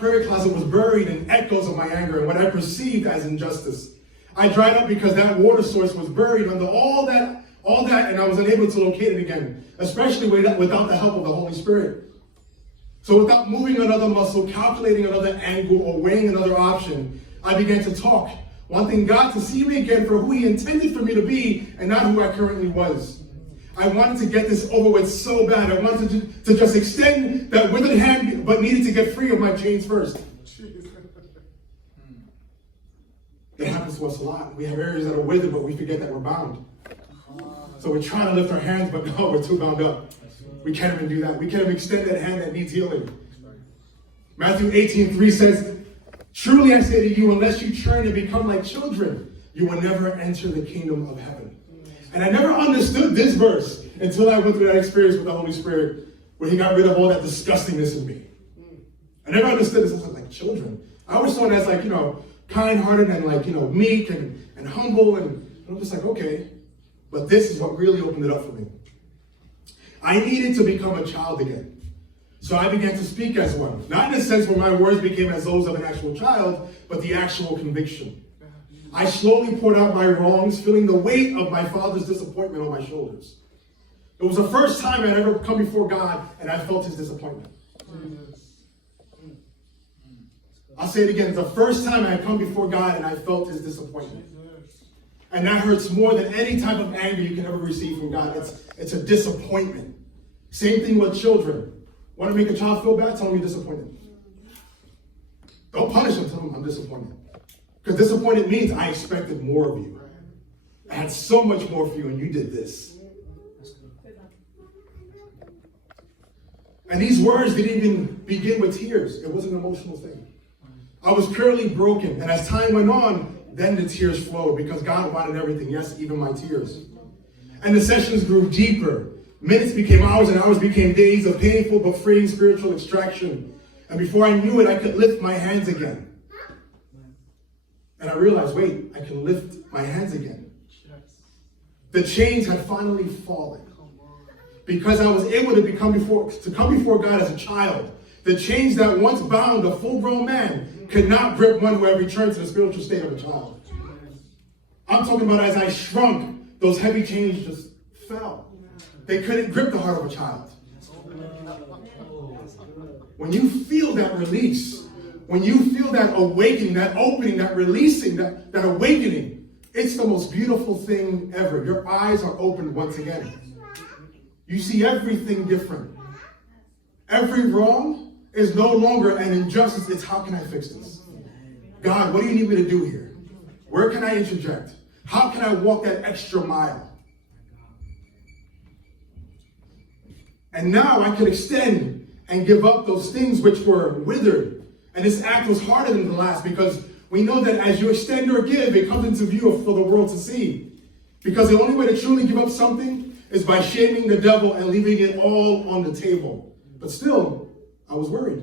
prayer closet was buried in echoes of my anger and what I perceived as injustice. I dried up because that water source was buried under all that, and I was unable to locate it again, especially without the help of the Holy Spirit. So without moving another muscle, calculating another angle, or weighing another option, I began to talk, wanting God to see me again for who he intended for me to be and not who I currently was. I wanted to get this over with so bad. I wanted to just extend that withered hand, but needed to get free of my chains first. It happens to us a lot. We have areas that are withered, but we forget that we're bound. So we're trying to lift our hands, but no, we're too bound up. We can't even do that. We can't even extend that hand that needs healing. Matthew 18:3 says, "Truly I say to you, unless you turn and become like children, you will never enter the kingdom of heaven." And I never understood this verse until I went through that experience with the Holy Spirit, where he got rid of all that disgustingness in me. I never understood this. I was like, children. I always saw it as like, kind-hearted and like, meek and humble. And I'm just like, okay. But this is what really opened it up for me. I needed to become a child again. So I began to speak as one. Not in a sense where my words became as those of an actual child, but the actual conviction. I slowly poured out my wrongs, feeling the weight of my father's disappointment on my shoulders. It was the first time I'd ever come before God and I felt his disappointment. I'll say it again. It's the first time I had come before God and I felt his disappointment. And that hurts more than any type of anger you can ever receive from God. It's a disappointment. Same thing with children. Want to make a child feel bad? Tell them you're disappointed. Don't punish them. Tell them I'm disappointed. Because disappointed means I expected more of you. I had so much more for you and you did this. And these words didn't even begin with tears. It was an emotional thing. I was purely broken. And as time went on, then the tears flowed because God wanted everything. Yes, even my tears. And the sessions grew deeper. Minutes became hours and hours became days of painful but freeing spiritual extraction. And before I knew it, I could lift my hands again. And I realized, wait, I can lift my hands again. The chains had finally fallen. Because I was able to come before God as a child. The chains that once bound a full-grown man could not grip one who had returned to the spiritual state of a child. I'm talking about as I shrunk, those heavy chains just fell. They couldn't grip the heart of a child. When you feel that release, when you feel that awakening, that opening, that releasing, that awakening, it's the most beautiful thing ever. Your eyes are opened once again. You see everything different. Every wrong is no longer an injustice. It's how can I fix this? God, what do you need me to do here? Where can I interject? How can I walk that extra mile? And now I can extend and give up those things which were withered. And this act was harder than the last because we know that as you extend or give, it comes into view for the world to see. Because the only way to truly give up something is by shaming the devil and leaving it all on the table. But still, I was worried.